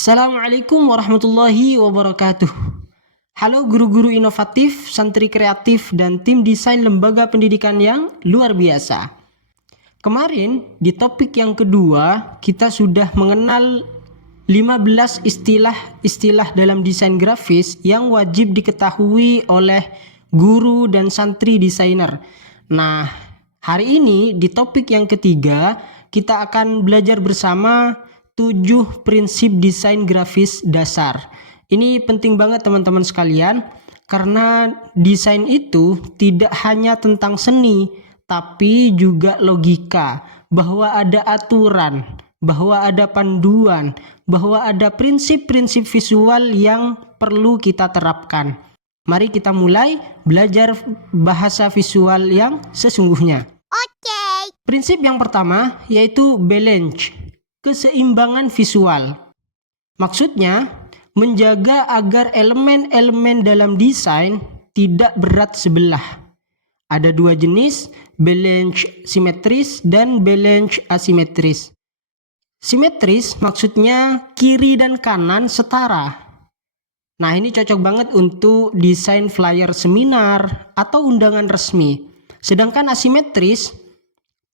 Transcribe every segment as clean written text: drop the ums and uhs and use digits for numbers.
Assalamualaikum warahmatullahi wabarakatuh. Halo guru-guru inovatif, santri kreatif, dan tim desain lembaga pendidikan yang luar biasa. Kemarin di topik yang kedua kita sudah mengenal 15 istilah-istilah dalam desain grafis yang wajib diketahui oleh guru dan santri desainer. Nah, hari ini di topik yang ketiga kita akan belajar bersama 7 prinsip desain grafis dasar. Ini penting banget teman-teman sekalian, karena desain itu tidak hanya tentang seni, tapi juga logika, bahwa ada aturan, bahwa ada panduan, bahwa ada prinsip-prinsip visual yang perlu kita terapkan. Mari kita mulai belajar bahasa visual yang sesungguhnya. Oke. Prinsip yang pertama yaitu balance, keseimbangan visual. Maksudnya, menjaga agar elemen-elemen dalam desain tidak berat sebelah. Ada dua jenis, balance simetris dan balance asimetris. Simetris maksudnya kiri dan kanan setara. Nah, ini cocok banget untuk desain flyer seminar atau undangan resmi. Sedangkan asimetris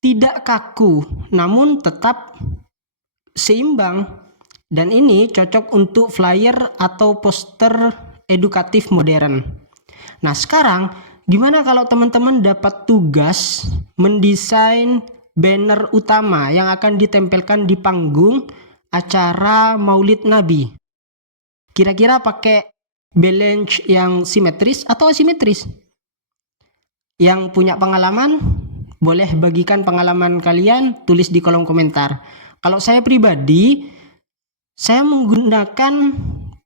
tidak kaku, namun tetap seimbang, dan ini cocok untuk flyer atau poster edukatif modern. Nah, sekarang gimana kalau teman-teman dapat tugas mendesain banner utama yang akan ditempelkan di panggung acara Maulid Nabi? Kira-kira pakai balance yang simetris atau asimetris? Yang punya pengalaman boleh bagikan pengalaman kalian, tulis di kolom komentar. Kalau saya pribadi, saya menggunakan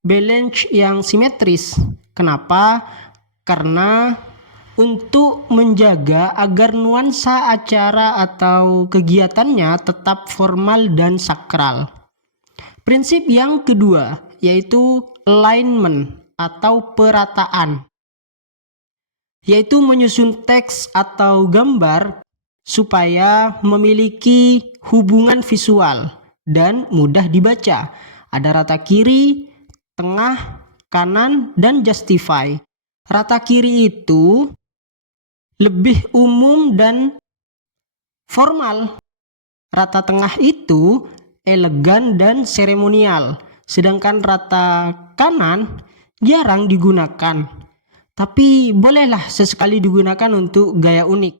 balance yang simetris. Kenapa? Karena untuk menjaga agar nuansa acara atau kegiatannya tetap formal dan sakral. Prinsip yang kedua yaitu alignment atau perataan, yaitu menyusun teks atau gambar supaya memiliki hubungan visual dan mudah dibaca. Ada rata kiri, tengah, kanan, dan justify. Rata kiri itu lebih umum dan formal. Rata tengah itu elegan dan seremonial. Sedangkan rata kanan jarang digunakan, tapi bolehlah sesekali digunakan untuk gaya unik.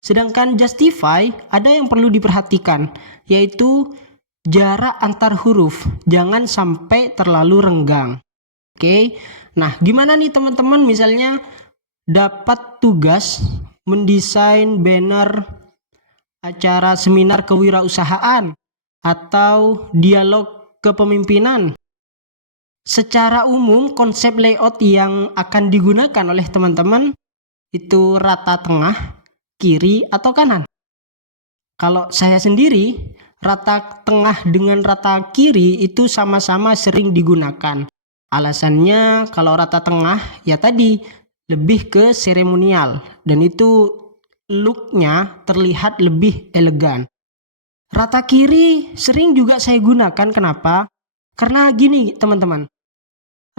Sedangkan justify ada yang perlu diperhatikan, yaitu jarak antar huruf, jangan sampai terlalu renggang. Oke, nah gimana nih teman-teman misalnya dapat tugas mendesain banner acara seminar kewirausahaan atau dialog kepemimpinan. Secara umum konsep layout yang akan digunakan oleh teman-teman itu rata tengah, kiri, atau kanan. Kalau saya sendiri, rata tengah dengan rata kiri itu sama-sama sering digunakan. Alasannya kalau rata tengah ya tadi lebih ke seremonial dan itu looknya terlihat lebih elegan. Rata kiri sering juga saya gunakan, kenapa? Karena gini teman-teman,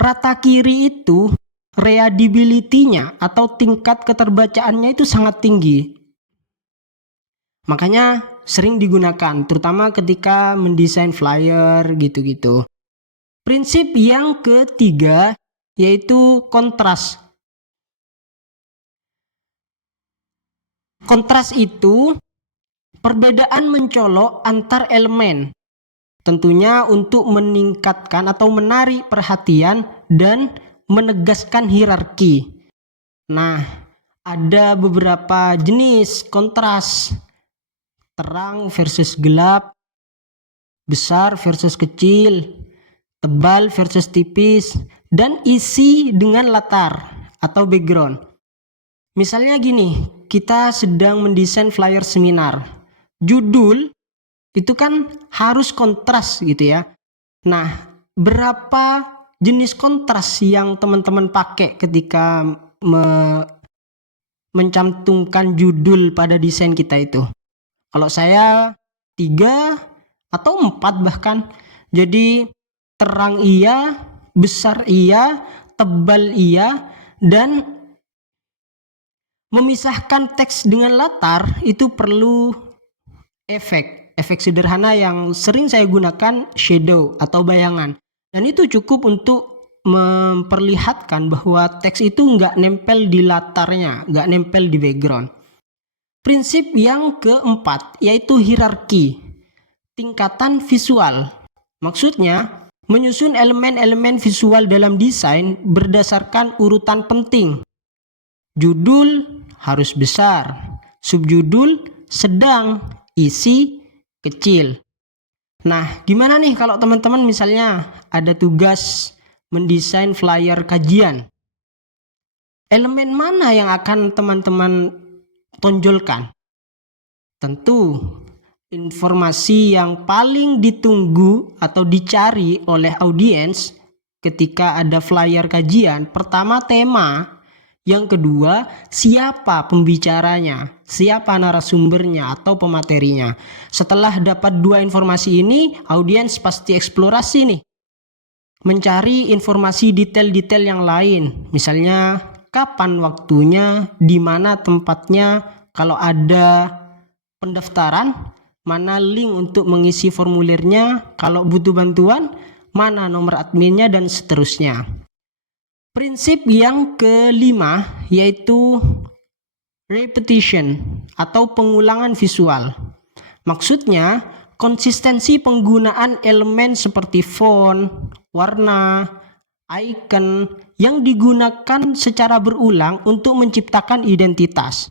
rata kiri itu readability-nya atau tingkat keterbacaannya itu sangat tinggi. Makanya sering digunakan, terutama ketika mendesain flyer gitu-gitu. Prinsip yang ketiga yaitu kontras. Kontras itu perbedaan mencolok antar elemen. Tentunya untuk meningkatkan atau menarik perhatian dan menegaskan hierarki. Nah, ada beberapa jenis kontras. Terang versus gelap, besar versus kecil, tebal versus tipis, dan isi dengan latar atau background. Misalnya gini, kita sedang mendesain flyer seminar. Judul itu kan harus kontras gitu ya. Nah, berapa jenis kontras yang teman-teman pakai ketika mencantumkan judul pada desain kita itu? Kalau saya 3 atau 4 bahkan. Jadi terang iya, besar iya, tebal iya, dan memisahkan teks dengan latar itu perlu efek sederhana yang sering saya gunakan, shadow atau bayangan. Dan itu cukup untuk memperlihatkan bahwa teks itu nggak nempel di latarnya, nggak nempel di background. Prinsip yang keempat yaitu hierarki, tingkatan visual. Maksudnya, menyusun elemen-elemen visual dalam desain berdasarkan urutan penting. Judul harus besar, subjudul sedang, isi kecil. Nah, gimana nih kalau teman-teman misalnya ada tugas mendesain flyer kajian? Elemen mana yang akan teman-teman tonjolkan? Tentu informasi yang paling ditunggu atau dicari oleh audiens ketika ada flyer kajian, pertama tema, yang kedua siapa pembicaranya, siapa narasumbernya atau pematerinya. Setelah dapat dua informasi ini, audiens pasti eksplorasi nih, mencari informasi detail-detail yang lain, misalnya kapan waktunya, di mana tempatnya, kalau ada pendaftaran, mana link untuk mengisi formulirnya, kalau butuh bantuan, mana nomor adminnya, dan seterusnya. Prinsip yang kelima yaitu repetition atau pengulangan visual. Maksudnya, konsistensi penggunaan elemen seperti font, warna, icon yang digunakan secara berulang untuk menciptakan identitas.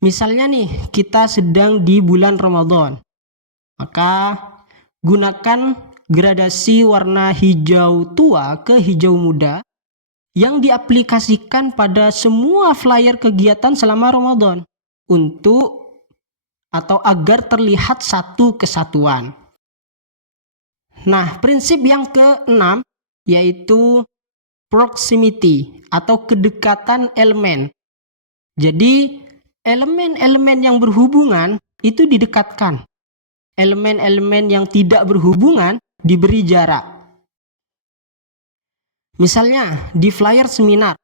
Misalnya nih, kita sedang di bulan Ramadan, maka gunakan gradasi warna hijau tua ke hijau muda yang diaplikasikan pada semua flyer kegiatan selama Ramadan untuk atau agar terlihat satu kesatuan. Nah, prinsip yang keenam yaitu proximity atau kedekatan elemen. Jadi, elemen-elemen yang berhubungan itu didekatkan. Elemen-elemen yang tidak berhubungan diberi jarak. Misalnya di flyer seminar,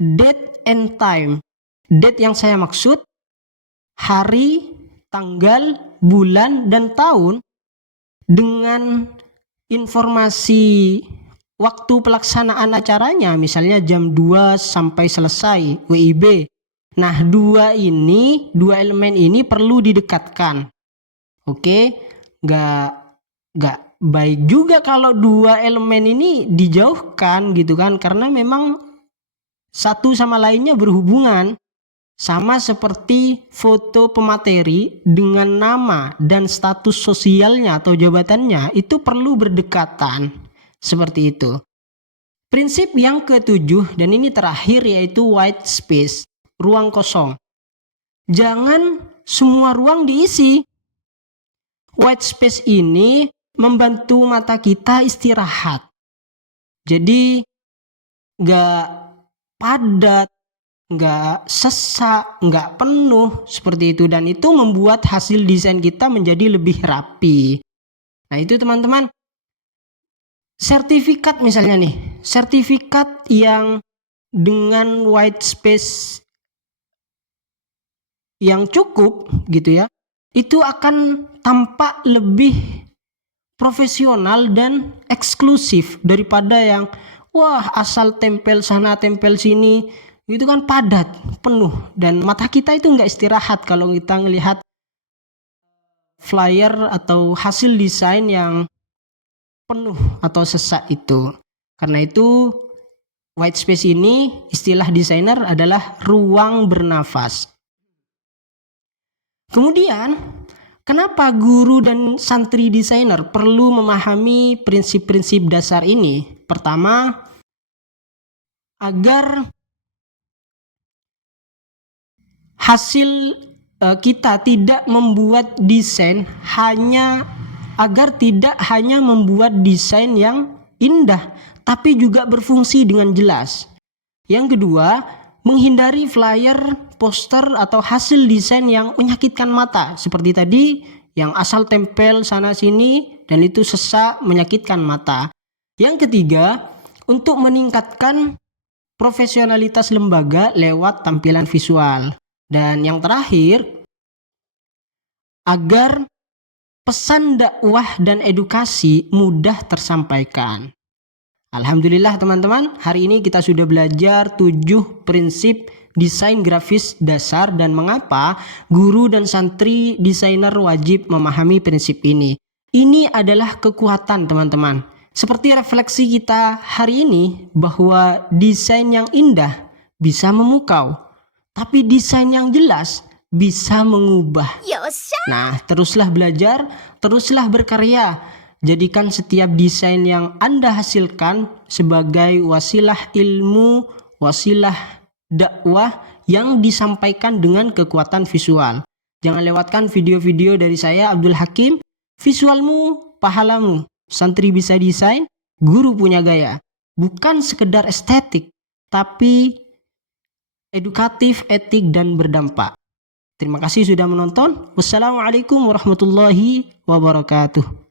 date and time. Date yang saya maksud hari, tanggal, bulan, dan tahun dengan informasi waktu pelaksanaan acaranya, misalnya jam 2 sampai selesai WIB. Nah, dua elemen ini perlu didekatkan. Oke, nggak baik juga kalau dua elemen ini dijauhkan gitu kan, karena memang satu sama lainnya berhubungan. Sama seperti foto pemateri dengan nama dan status sosialnya atau jabatannya itu perlu berdekatan. Seperti itu. Prinsip yang ketujuh dan ini terakhir yaitu white space, ruang kosong. Jangan semua ruang diisi. White space ini membantu mata kita istirahat. Jadi nggak padat, nggak sesak, nggak penuh seperti itu, dan itu membuat hasil desain kita menjadi lebih rapi. Nah itu teman-teman, sertifikat misalnya nih, sertifikat yang dengan white space yang cukup gitu ya, itu akan tampak lebih profesional dan eksklusif daripada yang wah asal tempel sana tempel sini, itu kan padat, penuh, dan mata kita itu nggak istirahat kalau kita ngelihat flyer atau hasil desain yang penuh atau sesak itu. Karena itu white space ini istilah desainer adalah ruang bernafas. Kemudian kenapa guru dan santri desainer perlu memahami prinsip-prinsip dasar ini? Pertama, agar hasil kita tidak membuat desain agar tidak hanya membuat desain yang indah, tapi juga berfungsi dengan jelas. Yang kedua, menghindari flyer, poster, atau hasil desain yang menyakitkan mata. Seperti tadi, yang asal tempel sana-sini, dan itu sesak menyakitkan mata. Yang ketiga, untuk meningkatkan profesionalitas lembaga lewat tampilan visual. Dan yang terakhir, agar pesan dakwah dan edukasi mudah tersampaikan. Alhamdulillah teman-teman, hari ini kita sudah belajar 7 prinsip desain grafis dasar dan mengapa guru dan santri desainer wajib memahami prinsip ini. Ini adalah kekuatan teman-teman. Seperti refleksi kita hari ini bahwa desain yang indah bisa memukau, tapi desain yang jelas bisa mengubah. Nah, teruslah belajar, teruslah berkarya. Jadikan setiap desain yang Anda hasilkan sebagai wasilah ilmu, wasilah dakwah yang disampaikan dengan kekuatan visual. Jangan lewatkan video-video dari saya, Abdul Hakim. Visualmu, pahalamu. Santri bisa desain, guru punya gaya. Bukan sekedar estetik, tapi edukatif, etik, dan berdampak. Terima kasih sudah menonton. Wassalamualaikum warahmatullahi wabarakatuh.